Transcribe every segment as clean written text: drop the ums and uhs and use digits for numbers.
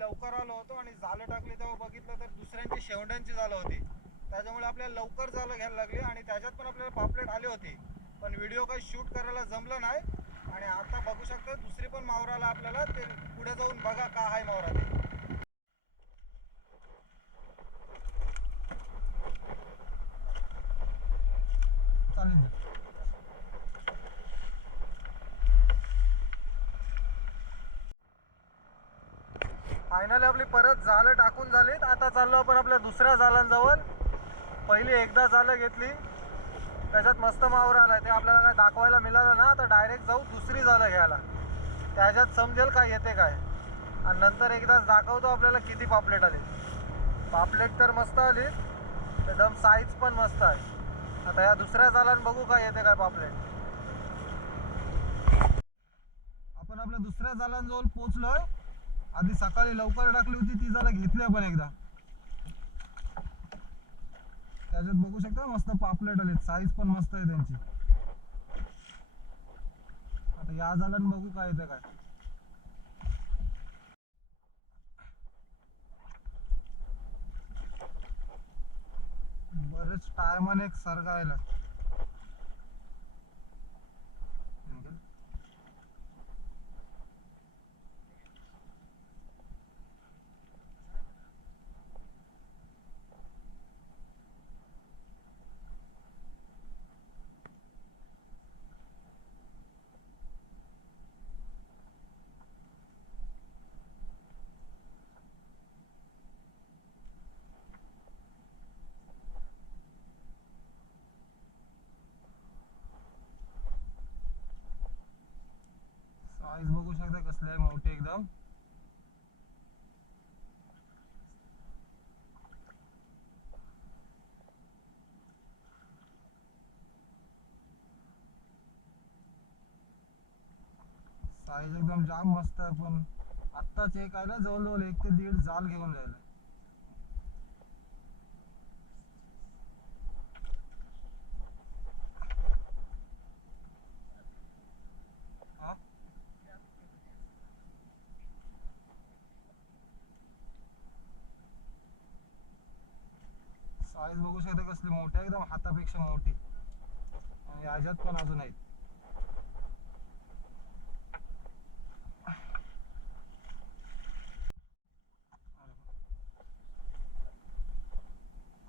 लवकर आलो होतो आणि जाळं टाकली तेव्हा बघितलं तर दुसऱ्यांची शेवंड्यांची जाळं होती. त्याच्यामुळे आपल्याला लवकर जाळं घ्यायला लागली आणि त्याच्यात पण आपल्याला पापलेट आले होते, पण व्हिडिओ काही शूट करायला जमलं नाही. आणि आता बघू शकता दुसरी पण मावराला आपल्याला, ते पुढे जाऊन बघा का आहे मावरा ते. चालेल. फायनली आपली परत जाळं टाकून झालीत. आता चाललो आपण आपल्या दुसऱ्या जाळांजवळ. पहिली एकदा जाळं घेतली, त्याच्यात मस्त मावरा आला, ते आपल्याला काय दाखवायला मिळालं ना, तर डायरेक्ट जाऊ दुसरी जाळं घ्यायला, त्याच्यात समजेल काय येते काय. आणि नंतर एकदाच दाखवतो आपल्याला किती पापलेट आली. पापलेट तर मस्त आली, एकदम साईज पण मस्त आहे. आता या दुसऱ्या जाळ्यात बघू काय येते काय पापलेट. आपण आपल्या दुसऱ्या जाळ्यांजवळ पोहोचलोय. आधी सकाळी लवकर टाकली होती ती जाळं घेतली आपण एकदा, त्याच्यात बघू शकता मस्त पापलेट आले, साईज पण मस्त आहे त्यांची. आता या जाळ्यात बघू काय येते काय. बरेच टायमाने एक सरगायला. साईज बघू शकता कसले मोठे एकदम. साईज एकदम जाम मस्त आहे. पण आत्ताच एक आहे ना, जवळजवळ 1 ते 1.5 जाल घेऊन जायला. साईज बघू शकता कसली मोठी, एकदम हातापेक्षा मोठी. आणि याच्यात पण अजून आहेत.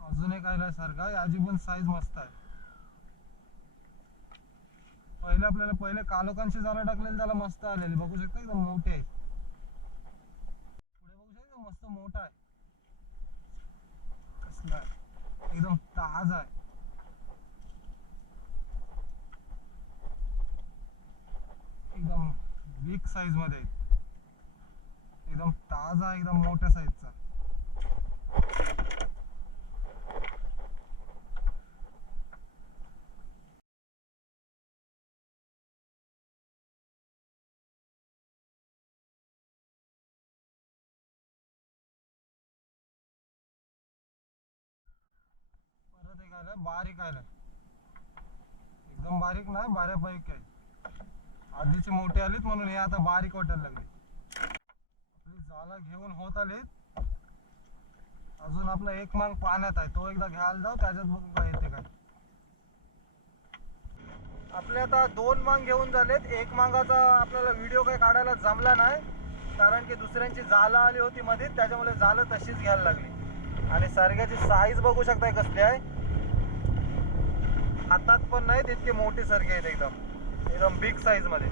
अजून एक आयला सारखा, याची पण साईज मस्त आहे. पहिले कालोखांची जाळं टाकलेली त्याला मस्त आलेली, बघू शकता एकदम मोठे आहे. पुढे बघू शकता मस्त मोठा आहे, कसला आहे एकदम ताजा आहे. एकदम बिग साईज मध्ये, एकदम ताजा, एकदम मोठ्या साईजचा. परत एक आलं बारीक आलं, एकदम बारीक नाही, बऱ्यापैकी आहे. आधीचे मोठे आलेत म्हणून हे आता बारीक वाटायला लागले. आपली जाळं घेऊन होत आलीत. अजून आपला एक मांग पाण्यात आहे, तो एकदा घ्यायला जाऊ, त्याच्यात बघू काय येते काय. आपले आता 2 मांग घेऊन झालेत. एक मांगाचा आपल्याला व्हिडिओ काही काढायला जमला नाही, कारण की दुसऱ्यांची जाळं आली होती मध्ये, त्याच्यामुळे जाळं तशीच घ्यायला लागली. आणि सरग्याची साईज बघू शकताय कसली आहे, हातात पण नाही तितकी मोठी सरगी आहेत, एकदम एकदम बिग साईज मध्ये.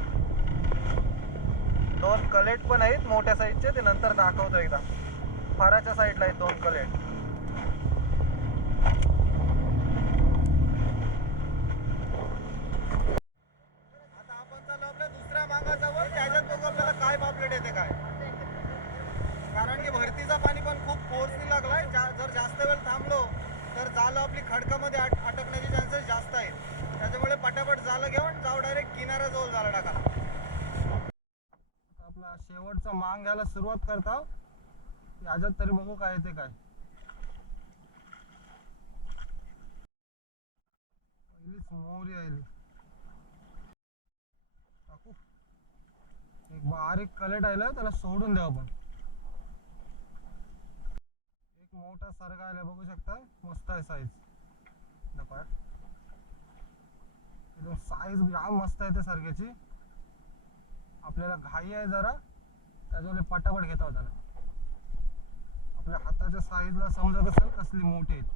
2 कलेट पण आहेत मोठ्या साईजचे, ते नंतर दाखवतो एकदा. फाराच्या साईडला आहेत 2 कलेट. आता आपण चाललो आपल्या दुसऱ्या मांगाजवळ, त्याच्यात बघू आपल्याला काय पापलेट येते काय. कारण की भरतीचा पाणी पण खूप फोर्सनी लागलाय, जर जास्त वेळ थांबलो तर जाळं आपली खडकामध्ये अटकण्याचे चान्सेस जास्त आहेत. त्याच्यामुळे पटापट जाळं घेऊन जाऊ, डायरेक्ट किनाऱ्याजवळ जाळं टाकायला. आपला शेवटचा मांग घ्यायला सुरुवात करता, याच्यात तरी बघू काय येते काय. पहिलीच मोहरी आली, टाकू. एक बारीक कलेट आलं, त्याला सोडून द्या आपण. परत सरगायला बघू शकता, मस्त आहे साईज. दाखवा एकदम साईज जाम मस्त आहे ते सरग्याची. आपल्याला घाई आहे जरा, त्याच्यामुळे पटापट घेता होता ना. आपल्या हाताच्या साईजला समजत असेल कसली मोठी आहेत.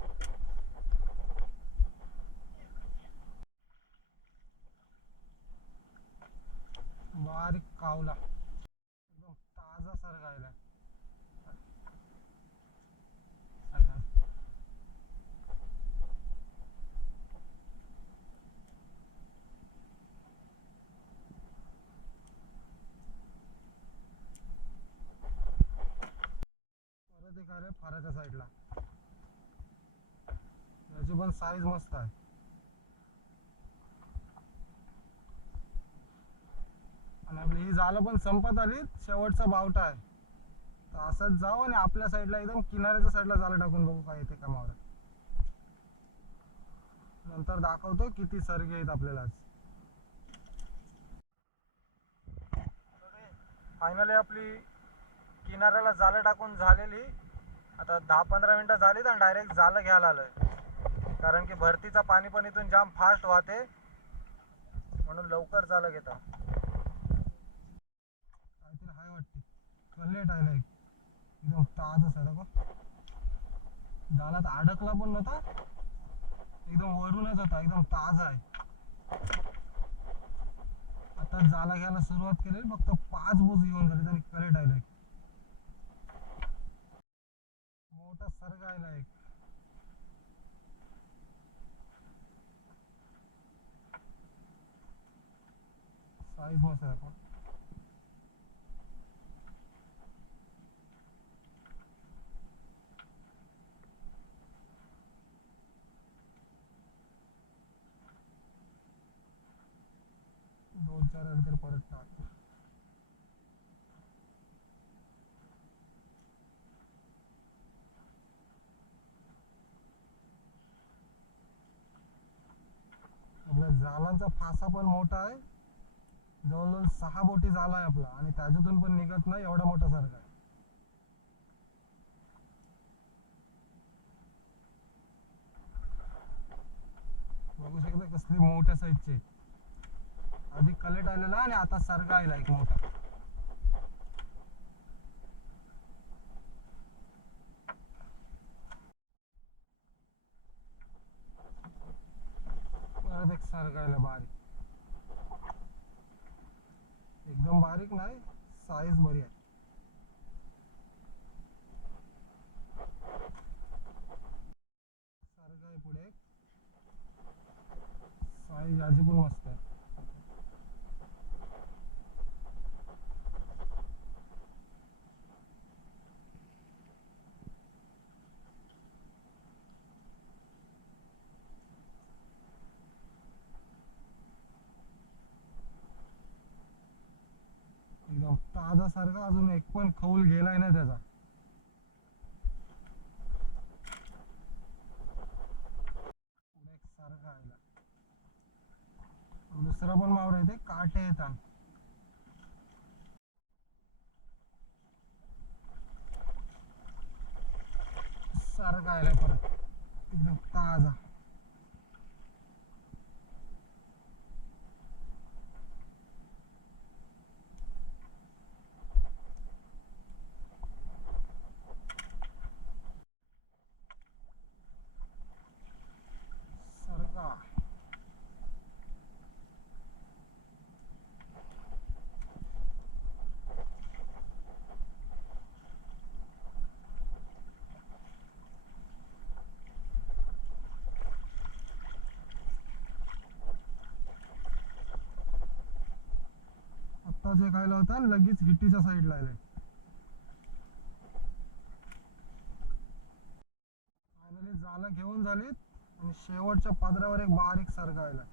बारीक कावला एकदम ताजा सरगायला. परत एक आले फाराच्या साईडला, याची पण साईज मस्त आहे. आणि आपली ही जालं पण संपत आली, शेवटचा बावटा आहे. तर असंच जाऊ आणि आपल्या साईडला एकदम किनाऱ्याच्या साईडला जालं टाकून बघू काय येते कामावर. नंतर दाखवतो किती सरगे आहेत आपल्याला. फायनली आपली किनाऱ्याला जालं टाकून झालेली. आता 10-15 मिनटं झालीत आणि डायरेक्ट जालं घ्यायला आलोय, कारण की भरतीचा पाणी पण इथून जाम फास्ट वाहते, म्हणून लवकर जालं घेता. काहीतरी हाय वाटते, कलेट आहे एकदम ताजच आहे. बघ जालात अडकला पण नव्हता, एकदम वरूनच होता, एकदम ताजा आहे. आता जाला घ्यायला सुरुवात केली, फक्त 5 बूज घेऊन झाले आणि कलेट आहे. मोठा सरगा आहे एक. साईज मस्त आहे. 2-4 नंतर परत टाक. आपल्या जालांचा फासा पण मोठा आहे, जवळजवळ 6 बोटी झाला आहे आपला, आणि त्याच्यातून पण निघत नाही एवढा मोठा सरगा आहे. बघू शकता कसली मोठ्या साईजचे. आधी कलेट आलेला आणि आता सरगा आला एक मोठा. परत एक सरगायला बारीक, एकदम बारीक नाही, साईज बरी आहे. सरगाय पुढे साईज याची पण मस्त आहे. एकदम ताजा सारखा, अजून एक पण खौल गेलाय ना त्याचा. पुढे एक सारखा आला, दुसरा पण मावरा येते, काटे येतात. सारखा आलाय परत एकदम ताजा. सरका आत्ता जे खायला होता लगेच हिटीच्या साईडला आलाय. फायनली जालं घेऊन झालीत आणि शेवटच्या पदरावर एक बारीक सरगा आला.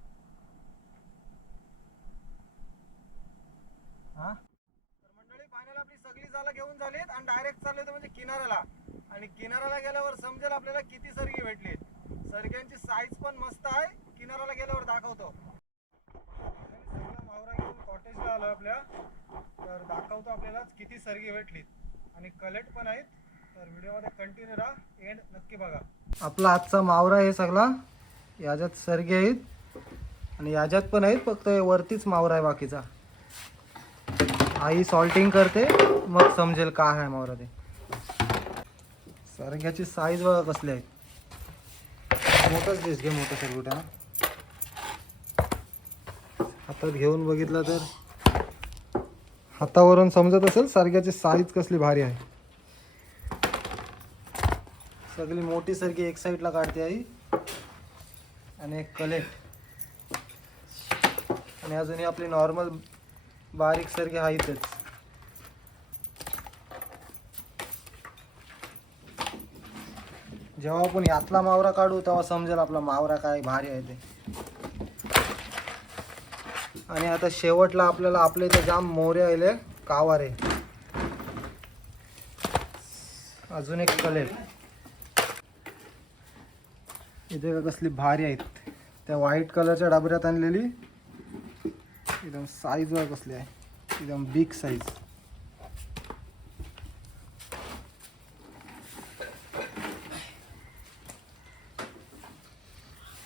हा तर मंडळी, फायनल आपली सगळी जालं घेऊन झालीत आणि डायरेक्ट चालले होते म्हणजे किनाऱ्याला. आणि किनाऱ्याला गेल्यावर समजेल आपल्याला किती सरगी भेटली. सरग्यांची साईज पण मस्त आहे, किनाऱ्याला गेल्यावर दाखवतो. सगळा मावरा घेऊन कॉटेजला आलो आपल्या, तर दाखवतो आपल्याला किती सरगी भेटलीत. आणि कलेट पण आहेत, तर व्हिडिओमध्ये कंटिन्यू राहा, एंड नक्की बघा. आपला आजचा मावरा हे सगळा याच्यात सरगे आहेत आणि याच्यात पण आहेत, फक्त वरतीच मावरा आहे बाकीचा. आई सॉल्टिंग करते, मग समजेल काय आहे मावरा ते. सरग्याची साईज बघा कसली आहे. मोठाच दिस घे, मोठा सरगुटा ना. हातात घेऊन बघितलं तर हातावरून समजत असेल सरग्याची साईज कसली भारी आहे. सगळी मोठी सरगी एक साईडला काढते आई, आणि एक कलेट, आणि अजूनही आपली नॉर्मल बारीक सरगी आहेतच. जेव्हा आपण यातला मावरा काढू तेव्हा समजेल आपला मावरा काय भारी आहे ते. आणि आता शेवटला आपल्याला आपले इथे जाम मोरे आले कावारे, अजून एक कलेट. इथे का कसली भारी आहेत, त्या व्हाईट कलरच्या डबऱ्यात आणलेली. एकदम साईज वर कसली आहे, एकदम बिग साईज.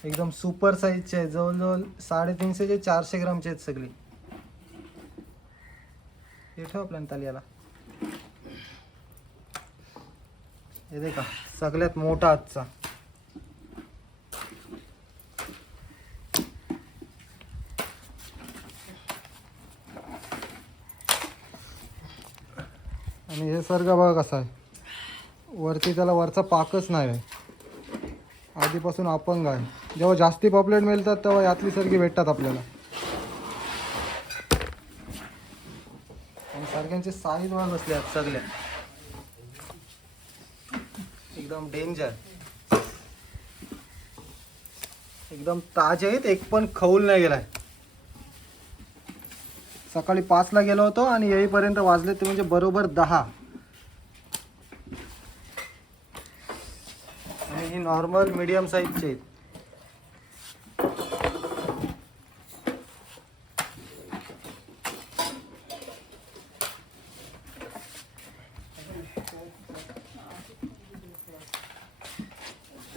एकदम सुपर साईजचे आहे, जवळजवळ 350 ते 400 ग्रामचे आहेत सगळी. हे ठेव आपल्या तालियाला. हे देखा सगळ्यात मोठा आजचा. आणि हे सरगा बघा कसा आहे, वरती त्याला वरचा पाकच नाही आहे, आधीपासून अपंग आहे. जेव्हा जास्ती पॉपलेट मिळतात तेव्हा यातली सरगी भेटतात आपल्याला. आणि सरग्यांची साईज बघा कसली आहेत सगळ्या, एकदम डेंजर, एकदम ताजे आहेत. एक पण खवूल नाही गेलाय. सकाळी 5ला गेलो होतो आणि येईपर्यंत वाजले ते म्हणजे बरोबर 10. आणि ही नॉर्मल मीडियम साईजचे आहेत.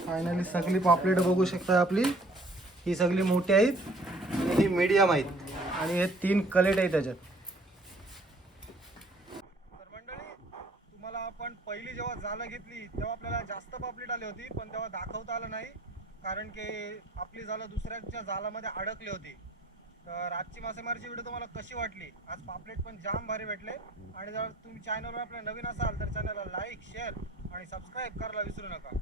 फायनली सगळी पॉपलेट बघू शकता आपली. ही सगळी मोठी आहेत आणि ही मीडियम आहेत, आणि हे 3 कलेट आहेत त्याच्यात. तर मंडळी, तुम्हाला आपण पहिली जेव्हा जाळं घेतली तेव्हा आपल्याला जास्त पॉपलेट आली होती, पण तेव्हा दाखवता आलं नाही, कारण की आपली जाळं दुसऱ्याच्या जाळामध्ये अडकली होती. तर आजची मासेमारीची व्हिडिओ तुम्हाला कशी वाटली? आज पॉपलेट पण जाम भारी भेटले. आणि जर तुम्ही चॅनलवर आपल्या नवीन असाल तर चॅनलला लाईक, शेअर आणि सबस्क्राईब करायला विसरू नका.